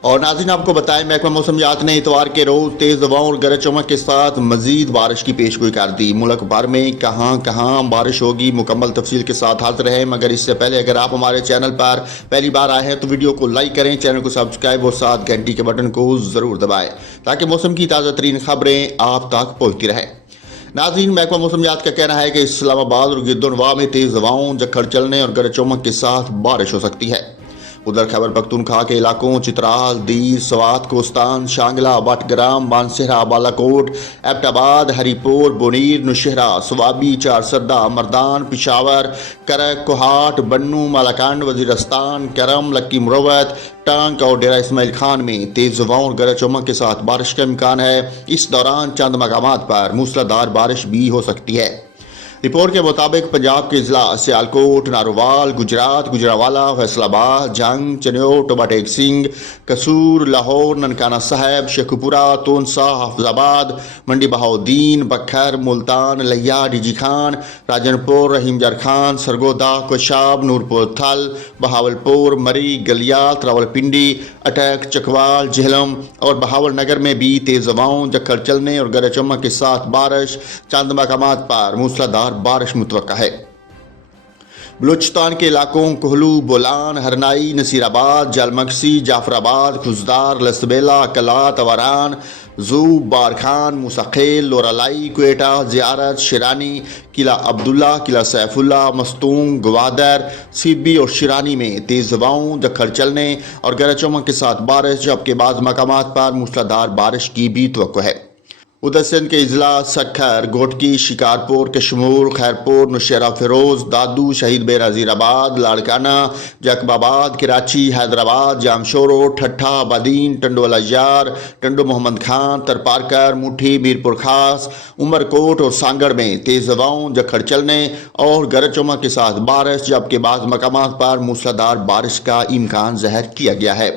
اور ناظرین آپ کو بتائیں محکمہ موسمیات نے اتوار کے روز تیز ہواؤں اور گرج چمک کے ساتھ مزید بارش کی پیشگوئی کر دی۔ ملک بھر میں کہاں کہاں بارش ہوگی مکمل تفصیل کے ساتھ حاضر ہیں، مگر اس سے پہلے اگر آپ ہمارے چینل پر پہلی بار آئے ہیں تو ویڈیو کو لائک کریں، چینل کو سبسکرائب اور ساتھ گھنٹی کے بٹن کو ضرور دبائیں تاکہ موسم کی تازہ ترین خبریں آپ تک پہنچتی رہیں۔ ناظرین محکمہ موسمیات کا کہنا ہے کہ اسلام آباد اور گردونواح میں تیز ہواؤں، جھکڑ چلنے اور گرج چمک کے ساتھ بارش ہو سکتی ہے۔ ادھر خیبر پختونخوا کے علاقوں چترال، دیر، سوات، کوستان، شانگلہ، بٹ گرام، مانسہرہ، بالا کوٹ، ایبٹ آباد، ہری پور، بونیر، نوشہرہ، سوابی، چارسدہ، مردان، پشاور، کرک، کوہاٹ، بنوں، مالاکنڈ، وزیرستان، کرم، لکی مروت، ٹانک اور ڈیرہ اسماعیل خان میں تیز ہواؤں اور گرج چمک کے ساتھ بارش کا امکان ہے۔ اس دوران چند مقامات پر موسلادھار بارش بھی ہو سکتی ہے۔ رپورٹ کے مطابق پنجاب کے اضلاع سیالکوٹ، نارووال، گجرات، گجرانوالہ، فیصل آباد، جنگ، چنیوٹ، بٹیک سنگھ، قصور، لاہور، ننکانہ صاحب، شیخو پورہ، تونسا، حافظ آباد، منڈی بہاؤدین، بکھر، ملتان، لہیا، ڈی جی خان، راجن پور، رحیم جار خان، سرگودا، کوشاب، نورپور تھل، بہاول پور، مری، گلیات، راولپنڈی، اٹک، چکوال، جہلم اور بہاول نگر میں بھی تیز ہواؤں، جھکڑ چلنے اور گرج چمک کے ساتھ بارش، چند مقامات پر موسلادھار بارش متوقع ہے۔ بلوچستان کے علاقوں کوہلو، بولان، ہرنائی، نصیر آباد، جالمکسی، جعفر آباد، کھزدار، لسبیلا، کلات، واران، زوب، بارکھان، موسیٰ خیل، لورالائی، کوئٹہ، زیارت، شیرانی، قلعہ عبداللہ، قلعہ سیف اللہ، مستونگ، گوادر، سیبی اور شیرانی میں تیز ہواؤں، جھکڑ چلنے اور گرج چمک کے ساتھ بارش، جبکہ بعض مقامات پر موسلادھار بارش کی بھی توقع ہے۔ ادھر سندھ کے اضلاع سکھر، گوٹکی، شکارپور، کشمور، خیرپور، نوشہرہ فیروز، دادو، شہید بیرہ زیر آباد، لاڑکانہ، جیکب آباد، کراچی، حیدرآباد، جامشورو، ٹھٹھہ، آبادین، ٹنڈو الازیار، ٹنڈو محمد خان، ترپارکر، موٹھی، میرپور خاص، عمرکوٹ اور سانگڑ میں تیز ہواؤں، جھکڑ چلنے اور گرج چمک کے ساتھ بارش، جبکہ بعض مقامات پر موسلادھار بارش کا امکان ظاہر کیا گیا ہے۔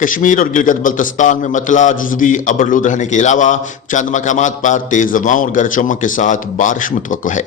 کشمیر اور گلگت بلتستان میں مطلع جزوی ابرلود رہنے کے علاوہ چند مقامات پر تیز ہواؤں اور گرج چمک کے ساتھ بارش متوقع ہے۔